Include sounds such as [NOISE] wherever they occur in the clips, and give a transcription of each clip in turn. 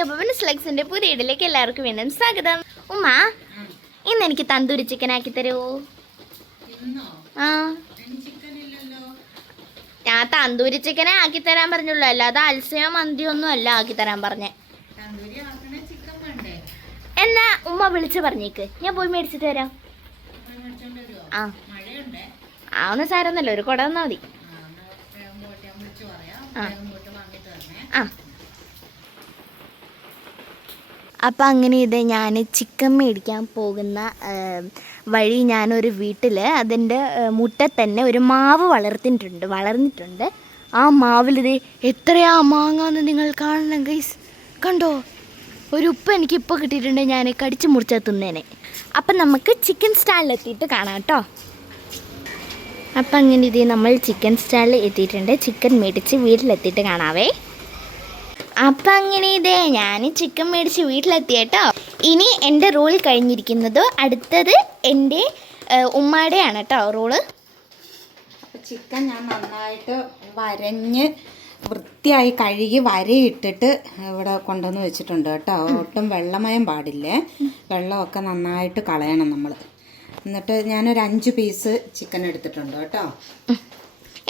അപ്പൻ സ്ലക്സിന്റെ പുതിയ ഇടയിലേക്ക് എല്ലാവർക്കും വീണ്ടും സ്വാഗതം. ഉമ്മ ഇന്ന് എനിക്ക് തന്തൂരി ചിക്കൻ ആക്കി തരുമോ ആ. ഞാൻ തന്തൂരി ചിക്കനെ ആക്കി തരാൻ പറഞ്ഞുള്ളൂ. അല്ലാതെ അൽസയോ മന്തിയോ ഒന്നും അല്ല ആക്കി തരാൻ പറഞ്ഞേ. എന്നാ ഉമ്മ വിളിച്ചു പറഞ്ഞേക്ക്. ഞാൻ പോയി മേടിച്ചിട്ട് വരാം. ആ. ആ ഒന്ന് സാരൊന്നല്ലോ ഒരു കുട തന്നാ മതി. ആ. ആ. അപ്പം അങ്ങനെ ഇത് ഞാൻ ചിക്കൻ മേടിക്കാൻ പോകുന്ന വഴി ഞാനൊരു വീട്ടിൽ അതിന്റെ തന്നെ ഒരു മാവ് വളർത്തിയിട്ടുണ്ട് വളർന്നിട്ടുണ്ട്. ആ മാവിലിത് എത്രയാ മാങ്ങാന്ന് നിങ്ങൾ കാണണം ഗൈസ് കണ്ടോ? ഒരു ഉപ്പ് എനിക്ക് ഇപ്പോൾ കിട്ടിയിട്ടുണ്ട് ഞാൻ കടിച്ച് മുറിച്ചാൽ തിന്നേനെ. അപ്പം നമുക്ക് ചിക്കൻ സ്റ്റാളിലെത്തിയിട്ട് കാണാം കേട്ടോ. അപ്പം അങ്ങനെ ഇത് നമ്മൾ ചിക്കൻ സ്റ്റാളിൽ എത്തിയിട്ടുണ്ട് ചിക്കൻ മേടിച്ച് വീട്ടിലെത്തിയിട്ട് കാണാവേ. അപ്പം അങ്ങനെ ഇതേ ഞാൻ ചിക്കൻ മേടിച്ച് വീട്ടിലെത്തി കേട്ടോ ഇനി എന്റെ റോൾ കഴിഞ്ഞിരിക്കുന്നത് അടുത്തത് എന്റെ ഉമ്മാടെയാണ് കേട്ടോ റോൾ അപ്പം ചിക്കൻ ഞാൻ നന്നായിട്ട് വരഞ്ഞ് വൃത്തിയായി കഴുകി വരയിട്ടിട്ട് ഇവിടെ കൊണ്ടുവന്ന് വെച്ചിട്ടുണ്ട് കേട്ടോ. ഒട്ടും വെള്ളമയം പാടില്ലേ? വെള്ളമൊക്കെ നന്നായിട്ട് കളയണം നമ്മൾ എന്നിട്ട് ഞാനൊരു അഞ്ച് പീസ് ചിക്കൻ എടുത്തിട്ടുണ്ട് കേട്ടോ.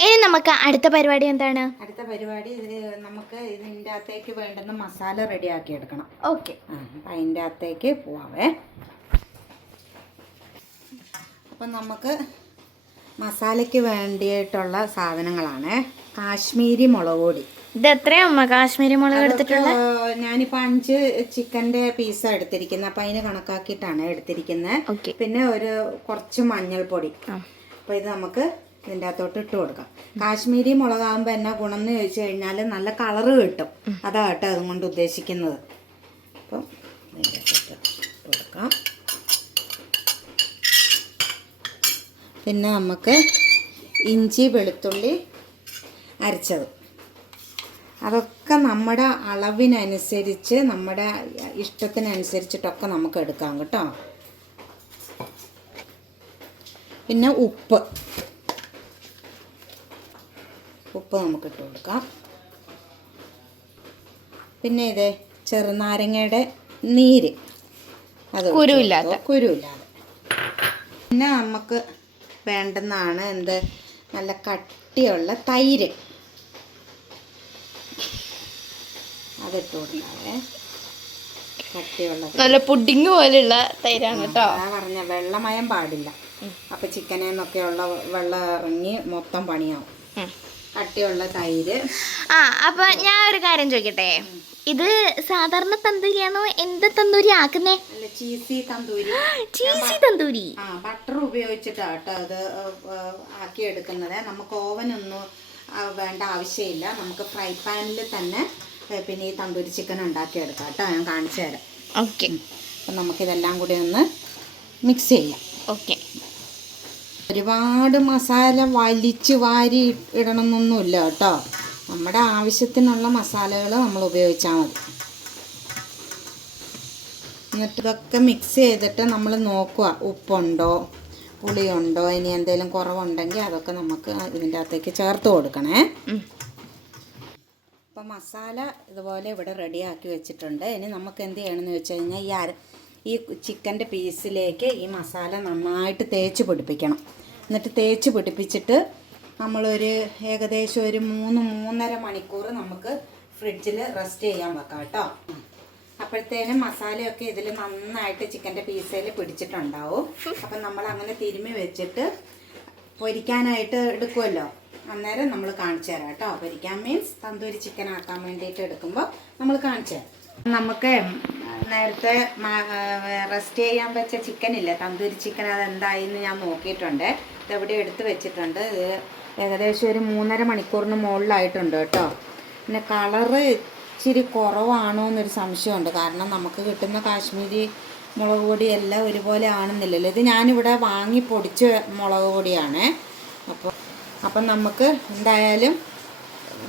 ഇനി നമുക്ക് അടുത്ത പരിപാടി എന്താണ്? അടുത്ത പരിപാടി നമുക്ക് ഇതിന്റെ അകത്തേക്ക് വേണ്ടുന്ന മസാല റെഡി ആക്കി എടുക്കണം. ഓക്കെ. അപ്പം അതിന്റെ അകത്തേക്ക് പോവാവേ. അപ്പം നമുക്ക് മസാലയ്ക്ക് വേണ്ടിയിട്ടുള്ള സാധനങ്ങളാണ് കാശ്മീരി മുളക് പൊടി. ഇത് എത്രയാ കാശ്മീരി മുളക് എടുത്തിട്ടുള്ള? ഞാനിപ്പോ ഞാനിപ്പോൾ അഞ്ച് ചിക്കന്റെ പീസ് എടുത്തിരിക്കുന്നത് അപ്പം അതിന് കണക്കാക്കിയിട്ടാണ് എടുത്തിരിക്കുന്നത് പിന്നെ ഒരു കുറച്ച് മഞ്ഞൾപ്പൊടി. അപ്പൊ ഇത് നമുക്ക് ഇതിന്റെ അകത്തോട്ട് ഇട്ട് കൊടുക്കാം. കാശ്മീരി മുളകാകുമ്പോൾ എന്നാ ഗുണം എന്ന് ചോദിച്ചു കഴിഞ്ഞാൽ നല്ല കളറ് കിട്ടും. അതാ കേട്ടോ അതുകൊണ്ട് ഉദ്ദേശിക്കുന്നത്. അപ്പം കൊടുക്കാം. പിന്നെ നമുക്ക് ഇഞ്ചി വെളുത്തുള്ളി അരച്ചത്. അതൊക്കെ നമ്മുടെ അളവിനനുസരിച്ച് നമ്മുടെ ഇഷ്ടത്തിനനുസരിച്ചിട്ടൊക്കെ നമുക്ക് എടുക്കാം കേട്ടോ. പിന്നെ ഉപ്പ്. ഉപ്പ് നമുക്ക് ഇട്ട് കൊടുക്കാം. പിന്നെ ഇതേ ചെറുനാരങ്ങയുടെ നീര്. അത് കുരുവില്ലാത്ത. കുരുവില്ലാതെ. പിന്നെ നമുക്ക് വേണ്ടുന്നതാണ് എന്ത്? നല്ല കട്ടിയുള്ള തൈര്. അതിട്ട് കൊടുക്കാവേ കട്ടിയുള്ള നല്ല പുഡിങ് പോലെയുള്ള തൈരാണ് കേട്ടോ ഞാൻ പറഞ്ഞ വെള്ളമയം പാടില്ല. അപ്പൊ ചിക്കനെന്നൊക്കെയുള്ള വെള്ളം ഇറങ്ങി മൊത്തം പണിയാവും. കട്ടിയുള്ള തൈര്. ആ അപ്പൊ ഞാൻ ഒരു കാര്യം ചോദിക്കട്ടെ? ഇത് സാധാരണ തന്തൂരിയാണോ? എന്ത് തന്തൂരി ആക്കുന്നേ? ചീസി തന്തൂരി. [GASPS] ചീസി തന്തൂരി. ആ ബട്ടർ ഉപയോഗിച്ചിട്ടാണ് കേട്ടോ അത് ആക്കി എടുക്കുന്നത് നമുക്ക് ഓവനൊന്നും ഒന്നും വേണ്ട ആവശ്യമില്ല. നമുക്ക് ഫ്രൈ പാനിൽ തന്നെ പിന്നെ ഈ തന്തൂരി ചിക്കൻ ഉണ്ടാക്കിയെടുക്കാം കേട്ടോ ഞാൻ കാണിച്ചു തരാം. ഓക്കെ അപ്പം നമുക്കിതെല്ലാം കൂടി ഒന്ന് മിക്സ് ചെയ്യാം. ഓക്കെ ഒരുപാട് മസാല വലിച്ച് വാരി ഇടണമെന്നൊന്നുമില്ല കേട്ടോ. നമ്മുടെ ആവശ്യത്തിനുള്ള മസാലകൾ നമ്മൾ ഉപയോഗിച്ചാൽ മതി. എന്നിട്ട് ഇതൊക്കെ മിക്സ് ചെയ്തിട്ട് നമ്മൾ നോക്കുക. ഉപ്പുണ്ടോ? പുളിയുണ്ടോ? ഇനി എന്തെങ്കിലും കുറവുണ്ടെങ്കിൽ അതൊക്കെ നമുക്ക് ഇതിന്റെ അകത്തേക്ക് ചേർത്ത് കൊടുക്കണേ. അപ്പം മസാല ഇതുപോലെ ഇവിടെ റെഡിയാക്കി വെച്ചിട്ടുണ്ട്. ഇനി നമുക്ക് എന്ത് ചെയ്യണമെന്ന് വെച്ച് കഴിഞ്ഞാൽ ഈ അര ഈ ചിക്കന്റെ പീസിലേക്ക് ഈ മസാല നന്നായിട്ട് തേച്ച് പിടിപ്പിക്കണം. എന്നിട്ട് തേച്ച് പിടിപ്പിച്ചിട്ട് നമ്മളൊരു ഏകദേശം ഒരു മൂന്ന് മൂന്നര മണിക്കൂർ നമുക്ക് ഫ്രിഡ്ജിൽ റെസ്റ്റ് ചെയ്യാൻ വെക്കാം കേട്ടോ. അപ്പോഴത്തേനും മസാലയൊക്കെ ഇതിൽ നന്നായിട്ട് ചിക്കന്റെ പീസയിൽ പിടിച്ചിട്ടുണ്ടാവും. അപ്പം നമ്മൾ അങ്ങനെ തിരുമ്മി വെച്ചിട്ട് പൊരിക്കാനായിട്ട് എടുക്കുമല്ലോ അന്നേരം നമ്മൾ കാണിച്ചു തരാം കേട്ടോ. പൊരിക്കാൻ മീൻസ് തന്തൂരി ചിക്കൻ ആക്കാൻ വേണ്ടിയിട്ട് എടുക്കുമ്പോൾ നമ്മൾ കാണിച്ചു തരാം. നമുക്ക് നേരത്തെ റെസ്റ്റ് ചെയ്യാൻ വെച്ച ചിക്കൻ ഇല്ലേ? തന്തൂരി ചിക്കൻ അത് എന്തായിന്ന് ഞാൻ നോക്കിയിട്ടുണ്ട്. ഇതെവിടെ എടുത്ത് വെച്ചിട്ടുണ്ട്? ഇത് ഏകദേശം ഒരു മൂന്നര മണിക്കൂറിന് മുകളിലായിട്ടുണ്ട് കേട്ടോ. പിന്നെ കളറ് ഇച്ചിരി കുറവാണോ എന്നൊരു സംശയമുണ്ട്. കാരണം നമുക്ക് കിട്ടുന്ന കാശ്മീരി മുളക് പൊടി എല്ലാം ഒരുപോലെ ആണെന്നില്ലല്ലോ. ഇത് ഞാനിവിടെ വാങ്ങി പൊടിച്ച മുളക് പൊടിയാണ്. അപ്പോൾ അപ്പം നമുക്ക് എന്തായാലും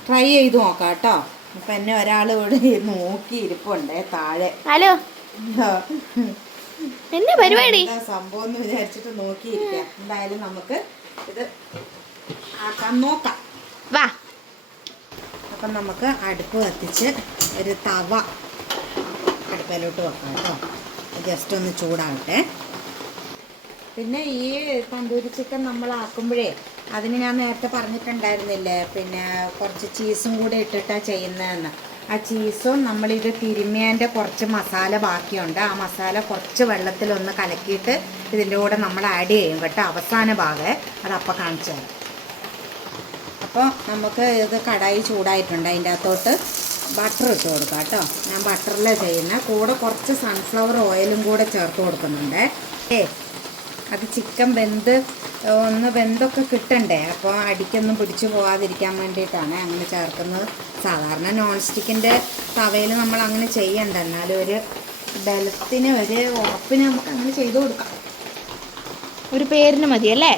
ട്രൈ ചെയ്ത് നോക്കാം കേട്ടോ. അപ്പം എന്നെ ഒരാൾ ഇവിടെ നോക്കി ഇരിപ്പുണ്ടേ താഴെ. ഹലോ. എന്നെ പരിപാടി? സംഭവം എന്ന് വിചാരിച്ചിട്ട് നോക്കിയിരിക്കാം. എന്തായാലും നമുക്ക് ഇത് ആക്കാൻ നോക്കാം. വാ. അപ്പം നമുക്ക് അടുപ്പ് കത്തിച്ച് ഒരു തവ അടുപ്പിലോട്ട് വെക്കാം കേട്ടോ. ജസ്റ്റ് ഒന്ന് ചൂടാവട്ടെ. പിന്നെ ഈ തന്തൂരി ചിക്കൻ നമ്മൾ ആക്കുമ്പോഴേ അതിന് ഞാൻ നേരത്തെ പറഞ്ഞിട്ടുണ്ടായിരുന്നില്ലേ പിന്നെ കുറച്ച് ചീസും കൂടെ ഇട്ടിട്ടാണ് ചെയ്യുന്നതെന്ന്. ആ ചീസും നമ്മളിത് തിരുമ്മേന്റെ കുറച്ച് മസാല ബാക്കിയുണ്ട്. ആ മസാല കുറച്ച് വെള്ളത്തിലൊന്ന് കലക്കിയിട്ട് ഇതിന്റെ കൂടെ നമ്മൾ ആഡ് ചെയ്യും കേട്ടോ അവസാന ഭാഗം. അത് അപ്പം കാണിച്ചു തരാം. അപ്പോൾ നമുക്ക് ഇത് കടായി ചൂടായിട്ടുണ്ട്. അതിന്റെ അകത്തോട്ട് ബട്ടർ ഇട്ട് കൊടുക്കാം കേട്ടോ. ഞാൻ ബട്ടറിലാണ് ചെയ്യുന്നത് കൂടെ കുറച്ച് സൺഫ്ലവർ ഓയിലും കൂടെ ചേർത്ത് കൊടുക്കുന്നുണ്ട്. ഏ അത് ചിക്കൻ വെന്ത് ഒന്ന് വെന്തൊക്കെ കിട്ടണ്ടേ? അപ്പോൾ അടിക്കൊന്നും പിടിച്ചു പോകാതിരിക്കാൻ വേണ്ടിയിട്ടാണ് അങ്ങനെ ചേർക്കുന്നത്. സാധാരണ നോൺ സ്റ്റിക്കിന്റെ തവയിൽ നമ്മൾ അങ്ങനെ ചെയ്യണ്ട. എന്നാലും ഒരു ബലത്തിന് ഒരു ഉറപ്പിന് നമുക്ക് അങ്ങനെ ചെയ്തു കൊടുക്കാം. ഒരു പേരിന് മതി അല്ലേ?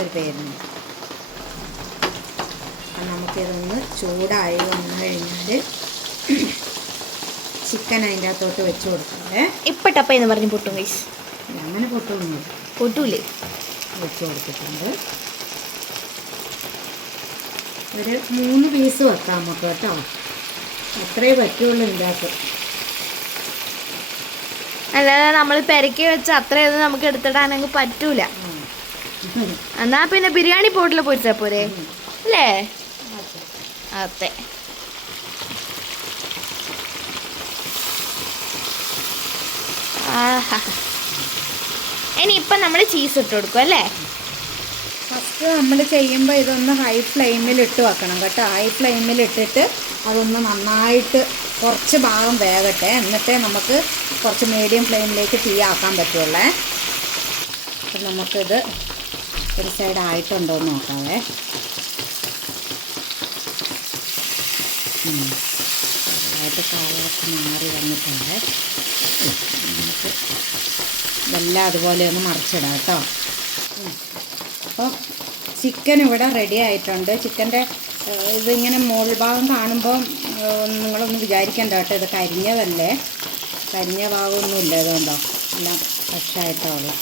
ഒരു പേരിന്. നമുക്കിതൊന്ന് ചൂടായി വന്നു കഴിഞ്ഞാൽ ചിക്കൻ അതിന്റെ അകത്തോട്ട് വെച്ച് കൊടുക്കാം. ഇപ്പം ടപ്പ എന്ന് പറഞ്ഞു പൊട്ടും അങ്ങനെ പൊട്ടൊന്നും പൊട്ടൂലേ? വെച്ച് കൊടുത്തിട്ടുണ്ട്. ഒരു മൂന്ന് പീസ് വെക്കാം നമുക്ക് കേട്ടോ. അത്രേ പറ്റുള്ളൂ ഇതിന്റെ അല്ലാതെ നമ്മൾ പെരക്കി വെച്ച് അത്രയൊന്നും നമുക്ക് എടുത്തിടാനങ്ങ് പറ്റൂല. എന്നാ പിന്നെ ബിരിയാണി പോട്ടിൽ പൊരിച്ചാ പോരെ? അല്ലേ. അതെ. ആഹാ. ഇനി ഇപ്പം നമ്മൾ ചീസ് ഇട്ട് കൊടുക്കും അല്ലേ? ഫസ്റ്റ് നമ്മൾ ചെയ്യുമ്പോൾ ഇതൊന്ന് ഹൈ ഫ്ലെയിമിൽ ഇട്ട് വെക്കണം കേട്ടോ. ഹൈ ഫ്ലെയിമിൽ ഇട്ടിട്ട് അതൊന്ന് നന്നായിട്ട് കുറച്ച് ഭാഗം വേകട്ടെ. എന്നിട്ടേ നമുക്ക് കുറച്ച് മീഡിയം ഫ്ലെയിമിലേക്ക് തീ ആക്കാൻ പറ്റുള്ളേ. അപ്പം നമുക്കിത് ഒരു സൈഡ് ആയിട്ടുണ്ടോ എന്ന് നോക്കാവേ. ചെറുതായിട്ട് കാലാവസ്ഥ മാറി വന്നിട്ടുണ്ട്. നമുക്ക് ഇതെല്ലാം അതുപോലെ ഒന്ന് മറിച്ചിടാം കേട്ടോ. അപ്പോൾ ചിക്കൻ ഇവിടെ റെഡി ആയിട്ടുണ്ട്. ചിക്കന്റെ ഇതിങ്ങനെ മോൾ ഭാഗം കാണുമ്പോൾ നിങ്ങളൊന്ന് വിചാരിക്കണ്ട കേട്ടോ. ഇത് കരിഞ്ഞതല്ലേ? കരിഞ്ഞ ഭാഗമൊന്നുമില്ല ഇതുകൊണ്ടോ? എല്ലാം ഫ്രഷായിട്ടുള്ളൂ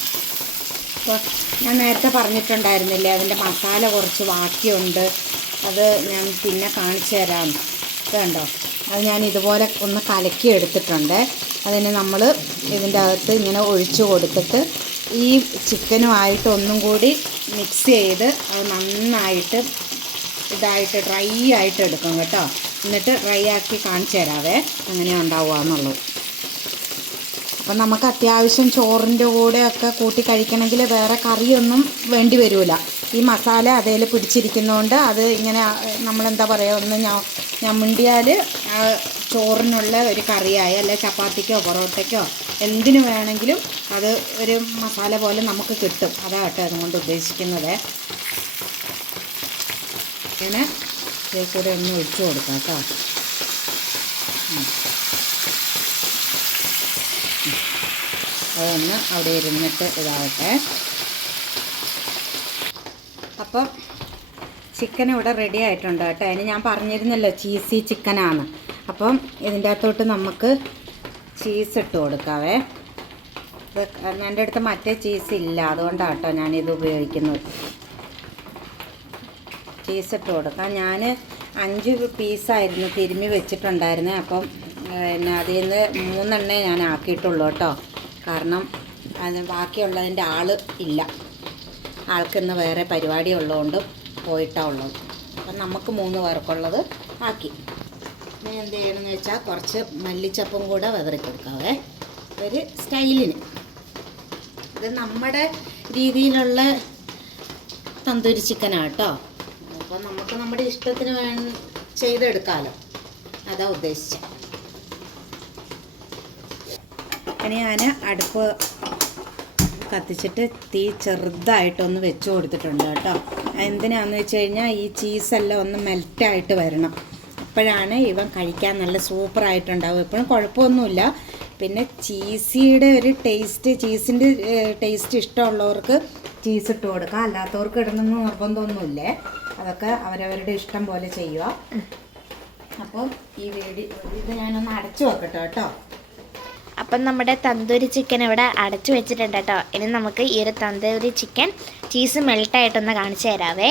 അപ്പോൾ ഞാൻ നേരത്തെ പറഞ്ഞിട്ടുണ്ടായിരുന്നില്ലേ അതിന്റെ മസാല കുറച്ച് ബാക്കിയുണ്ട്. അത് ഞാൻ പിന്നെ കാണിച്ചു തരാം. ഇതുണ്ടോ? അത് ഞാൻ ഇതുപോലെ ഒന്ന് കലക്കി എടുത്തിട്ടുണ്ട്. അതിന് നമ്മൾ ഇതിന്റെ അകത്ത് ഇങ്ങനെ ഒഴിച്ചു കൊടുത്തിട്ട് ഈ ചിക്കനുമായിട്ട് ഒന്നും കൂടി മിക്സ് ചെയ്ത് അത് നന്നായിട്ട് ഇതായിട്ട് ഡ്രൈ ആയിട്ട് എടുക്കും കേട്ടോ. എന്നിട്ട് ഡ്രൈ ആക്കി കാണിച്ചു തരാവേ. എങ്ങനെയാണ് ഉണ്ടാവുക അപ്പം നമുക്ക് അത്യാവശ്യം ചോറിന്റെ കൂടെ ഒക്കെ കൂട്ടി കഴിക്കണമെങ്കിൽ വേറെ കറിയൊന്നും വേണ്ടി വരില്ല ഈ മസാല അതേൽ പിടിച്ചിരിക്കുന്നതുകൊണ്ട് അത് ഇങ്ങനെ നമ്മളെന്താ പറയുക ഒന്ന് ഞാൻ ഞമ്മിണ്ടിയാൽ ചോറിനുള്ള ഒരു കറിയായി അല്ലെ ചപ്പാത്തിക്കോ പൊറോട്ടയ്ക്കോ എന്തിനു വേണമെങ്കിലും അത് ഒരു മസാല പോലെ നമുക്ക് കിട്ടും. അതാ കേട്ടോ അതുകൊണ്ട് ഉദ്ദേശിക്കുന്നത്. ഇങ്ങനെ ഇതിൽ കൂടെ ഒന്ന് ഒഴിച്ചു കൊടുക്കാം കേട്ടോ. അതൊന്ന് അവിടെ ഇരുന്നിട്ട് ഇതാവട്ടെ. അപ്പം ചിക്കൻ ഇവിടെ റെഡി ആയിട്ടുണ്ട് കേട്ടോ. അതിന് ഞാൻ പറഞ്ഞിരുന്നല്ലോ ചീസി ചിക്കനാണ് അപ്പം ഇതിന്റെ അകത്തോട്ട് നമുക്ക് ചീസ് ഇട്ട് കൊടുക്കാവേ. ഇത് എന്റെ അടുത്ത് മറ്റേ ചീസ് ഇല്ല അതുകൊണ്ടാണ് കേട്ടോ ഞാനിത് ഉപയോഗിക്കുന്നത്. ചീസ് ഇട്ട് കൊടുക്കാം. ഞാൻ അഞ്ച് പീസായിരുന്നു തിരുമ്മി വെച്ചിട്ടുണ്ടായിരുന്നത് അപ്പം പിന്നെ അതിൽ നിന്ന് മൂന്നെണ്ണേ ഞാൻ ആക്കിയിട്ടുള്ളൂ കേട്ടോ. കാരണം അത് ബാക്കിയുള്ളതിന്റെ ആൾ ഇല്ല. ആൾക്കിന്ന് വേറെ പരിപാടി ഉള്ളതുകൊണ്ട് പോയിട്ടാ ഉള്ളത്. അപ്പം നമുക്ക് മൂന്ന് പേർക്കുള്ളത് ആക്കി. ഇനി എന്ത് ചെയ്യണമെന്ന് വെച്ചാൽ കുറച്ച് മല്ലിച്ചപ്പും കൂടെ വിതറി കൊടുക്കാവേ. ഒരു സ്റ്റൈലിന്. ഇത് നമ്മുടെ രീതിയിലുള്ള തന്തൂരി ചിക്കനാണ് കേട്ടോ. അപ്പോൾ നമുക്ക് നമ്മുടെ ഇഷ്ടത്തിന് വേ ചെയ്തെടുക്കാമല്ലോ അതാ ഉദ്ദേശിച്ചത് ഇനി ഞാൻ അടുപ്പ് കത്തിച്ചിട്ട് തീ ചെറുതായിട്ടൊന്ന് വെച്ച് കൊടുത്തിട്ടുണ്ട് കേട്ടോ. എന്തിനാണെന്ന് വെച്ച് കഴിഞ്ഞാൽ ഈ ചീസെല്ലാം ഒന്ന് മെൽറ്റായിട്ട് വരണം. അപ്പോഴാണ് ഇവൻ കഴിക്കാൻ നല്ല സൂപ്പറായിട്ടുണ്ടാവും എപ്പോഴും കുഴപ്പമൊന്നുമില്ല. പിന്നെ ചീസിയുടെ ഒരു ടേസ്റ്റ് ചീസിന്റെ ടേസ്റ്റ് ഇഷ്ടമുള്ളവർക്ക് ചീസ് ഇട്ട് കൊടുക്കാം. അല്ലാത്തവർക്ക് ഇടണമെന്ന് നിർബന്ധമൊന്നുമില്ലേ? അതൊക്കെ അവരവരുടെ ഇഷ്ടം പോലെ ചെയ്യുക. അപ്പോൾ ഈ വീടി ഇത് ഞാനൊന്ന് അടച്ചു വെക്കട്ടെ കേട്ടോ. അപ്പം നമ്മുടെ തന്തൂരി ചിക്കൻ ഇവിടെ അടച്ചു വെച്ചിട്ടുണ്ട് കേട്ടോ. ഇനി നമുക്ക് ഈ ഒരു തന്തൂരി ചിക്കൻ ചീസ് മെൽട്ടായിട്ടൊന്ന് കാണിച്ചു തരാവേ.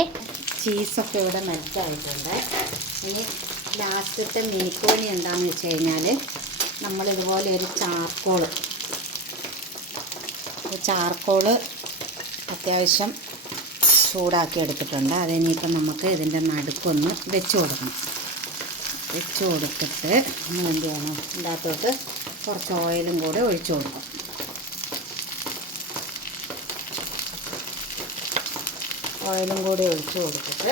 ചീസൊക്കെ ഇവിടെ മെൽട്ടായിട്ടുണ്ട് ഇനി ലാസ്റ്റത്തെ മിനിക്കോണി എന്താണെന്ന് വെച്ച് കഴിഞ്ഞാൽ നമ്മളിതുപോലെ ഒരു ചാർക്കോൾ ചാർക്കോൾ അത്യാവശ്യം ചൂടാക്കി എടുത്തിട്ടുണ്ട്. അതിനിപ്പം നമുക്ക് ഇതിന്റെ നടുക്കൊന്ന് വെച്ച് കൊടുക്കണം. വെച്ച് കൊടുത്തിട്ട് എന്ത് ചെയ്യണം? ഇതിന്റെ അകത്തോട്ട് കുറച്ച് ഓയിലും കൂടെ ഒഴിച്ചു കൊടുക്കും. ഓയിലും കൂടി ഒഴിച്ചു കൊടുത്തിട്ട്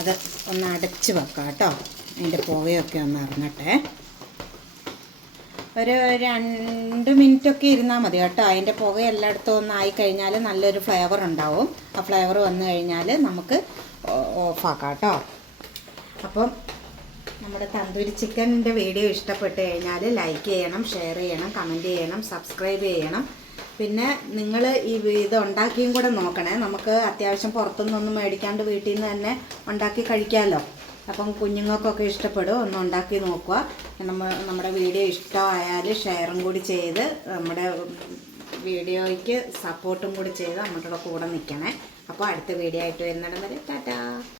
അത് ഒന്ന് അടച്ച് വെക്കാം കേട്ടോ. അതിന്റെ പുകയൊക്കെ ഒന്ന് ഇറങ്ങട്ടെ. ഒരു രണ്ട് മിനിറ്റൊക്കെ ഇരുന്നാൽ മതി കേട്ടോ. അതിന്റെ പുക എല്ലായിടത്തും ഒന്ന് ആയി കഴിഞ്ഞാൽ നല്ലൊരു ഫ്ലേവർ ഉണ്ടാവും. ആ ഫ്ലേവർ വന്നു കഴിഞ്ഞാൽ നമുക്ക് ഓഫാക്കാം കേട്ടോ. അപ്പം നമ്മുടെ തന്തൂരി ചിക്കന്റെ വീഡിയോ ഇഷ്ടപ്പെട്ട് കഴിഞ്ഞാൽ ലൈക്ക് ചെയ്യണം ഷെയർ ചെയ്യണം കമന്റ് ചെയ്യണം സബ്സ്ക്രൈബ് ചെയ്യണം. പിന്നെ നിങ്ങൾ ഈ ഇത് ഉണ്ടാക്കിയും കൂടെ നോക്കണേ. നമുക്ക് അത്യാവശ്യം പുറത്തുനിന്നൊന്നും മേടിക്കാണ്ട് വീട്ടിൽ നിന്ന് തന്നെ ഉണ്ടാക്കി കഴിക്കാമല്ലോ അപ്പം കുഞ്ഞുങ്ങൾക്കൊക്കെ ഇഷ്ടപ്പെടും ഒന്ന് ഉണ്ടാക്കി നോക്കുക. നമ്മൾ നമ്മുടെ വീഡിയോ ഇഷ്ടമായാൽ ഷെയറും കൂടി ചെയ്ത് നമ്മുടെ വീഡിയോയ്ക്ക് സപ്പോർട്ടും കൂടി ചെയ്ത് നമ്മുടെ കൂടെ നിൽക്കണേ. അപ്പോൾ അടുത്ത വീഡിയോ ആയിട്ട് വരുന്നിടം വരെ ടാറ്റാ.